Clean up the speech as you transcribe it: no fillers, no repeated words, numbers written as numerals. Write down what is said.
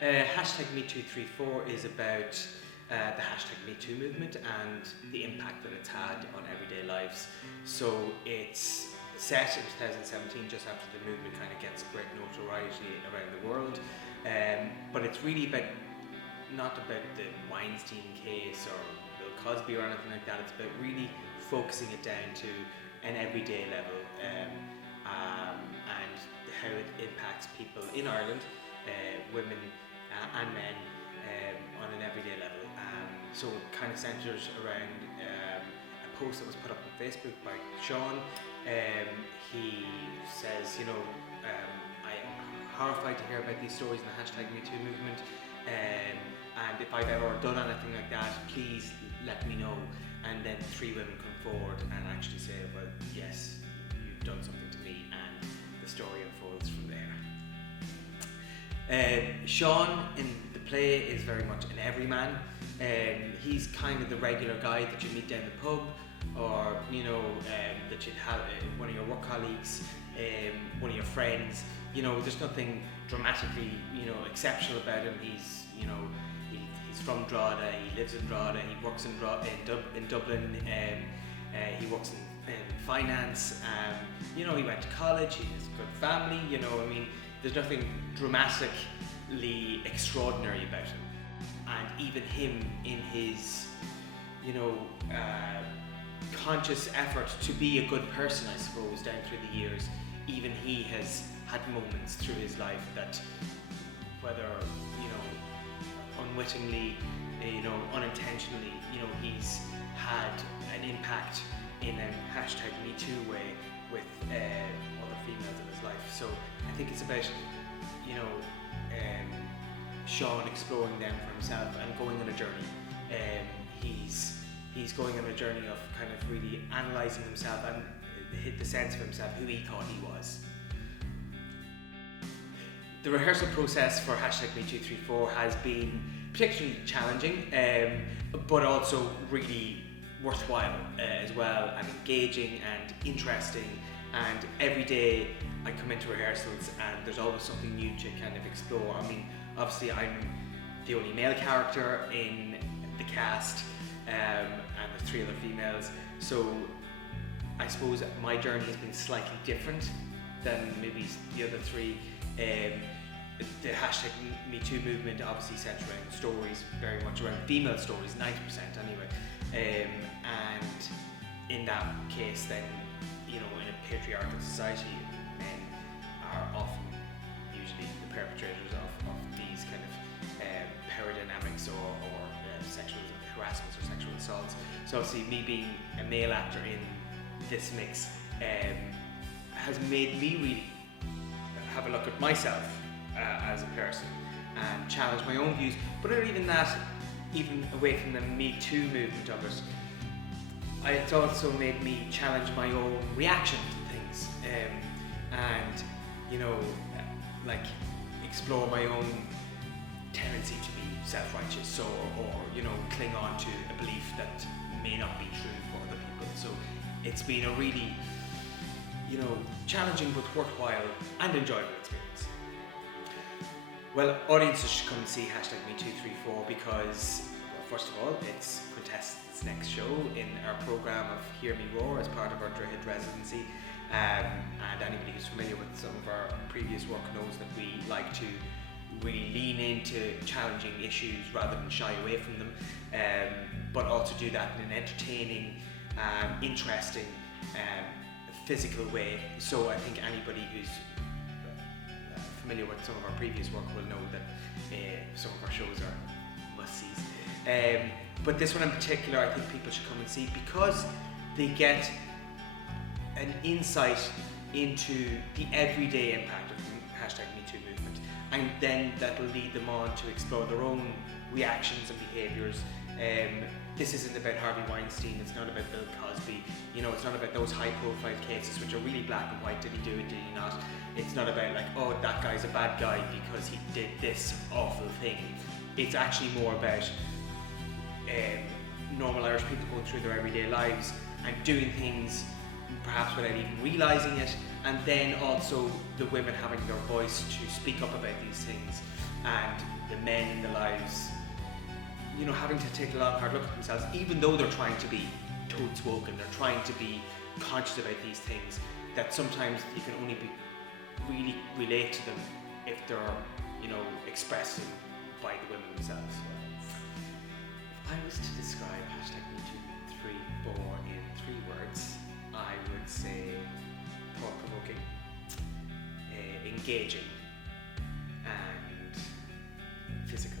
Hashtag #MeToo34 is about the hashtag #MeToo movement and the impact that it's had on everyday lives. So it's set in 2017, just after the movement kind of gets great notoriety around the world. But it's really not about the Weinstein case or Bill Cosby or anything like that. It's about really focusing it down to an everyday level and how it impacts people in Ireland, women and men, on an everyday level. So it kind of centres around a post that was put up on Facebook by Sean. He says, I'm horrified to hear about these stories in the hashtag #MeToo movement, and if I've ever done anything like that, please let me know. And then 3 women come forward and actually say, well, yes, you've done something to me, and the story unfolds from there. Sean in the play is very much an everyman. He's kind of the regular guy that you meet down the pub, or that you'd have one of your work colleagues, one of your friends. There's nothing dramatically exceptional about him. He's from Drogheda. He lives in Drogheda. He works in Dublin. He works in finance. He went to college. He has a good family. There's nothing dramatically extraordinary about him. And even him, in his conscious effort to be a good person, I suppose, down through the years, even he has had moments through his life that, whether unwittingly, unintentionally, he's had an impact in a hashtag #MeToo way with other females in his life. So I think it's about Sean exploring them for himself and going on a journey. He's going on a journey of kind of really analysing himself and hit the sense of himself, who he thought he was. The rehearsal process for hashtag #MeToo34 has been particularly challenging, but also really worthwhile as well, and engaging and interesting. And every day I come into rehearsals and there's always something new to kind of explore. Obviously I'm the only male character in the cast, and there's 3 other females, so I suppose my journey has been slightly different than maybe the other 3. The hashtag #MeToo movement obviously centres around stories, very much around female stories, 90% anyway, and in that case then, in a patriarchal society, men are often usually the perpetrators of these kind of power dynamics or sexual harassments or sexual assaults. So obviously me being a male actor in this mix has made me really have a look at myself as a person and challenge my own views, but not even that, even away from the Me Too movement of it, it's also made me challenge my own reaction to things, and explore my own tendency to be self-righteous or cling on to a belief that may not be true for other people. So it's been a really challenging but worthwhile and enjoyable experience. Well, audiences should come and see hashtag #MeToo34 because, first of all, it's Quintess's next show in our programme of Hear Me Roar as part of our Droichead residency, and anybody who's familiar with some of our previous work knows that we like to really lean into challenging issues rather than shy away from them, but also do that in an entertaining, interesting, physical way. So I think anybody who's familiar with some of our previous work will know that some of our shows are must-sees. But this one in particular, I think people should come and see because they get an insight into the everyday impact of the hashtag #MeToo movement, and then that'll lead them on to explore their own reactions and behaviours. This isn't about Harvey Weinstein, it's not about Bill Cosby, it's not about those high-profile cases which are really black and white, did he do it, did he not? It's not about that guy's a bad guy because he did this awful thing. It's actually more about normal Irish people going through their everyday lives and doing things perhaps without even realising it, and then also the women having their voice to speak up about these things and the men in the lives, you know, having to take a long hard look at themselves, even though they're trying to be totes woke and they're trying to be conscious about these things, that sometimes you can only be really relate to them if they're, you know, expressed by the women themselves. If I was to describe #MeToo34 in 3 words, I would say thought-provoking, engaging, and physical.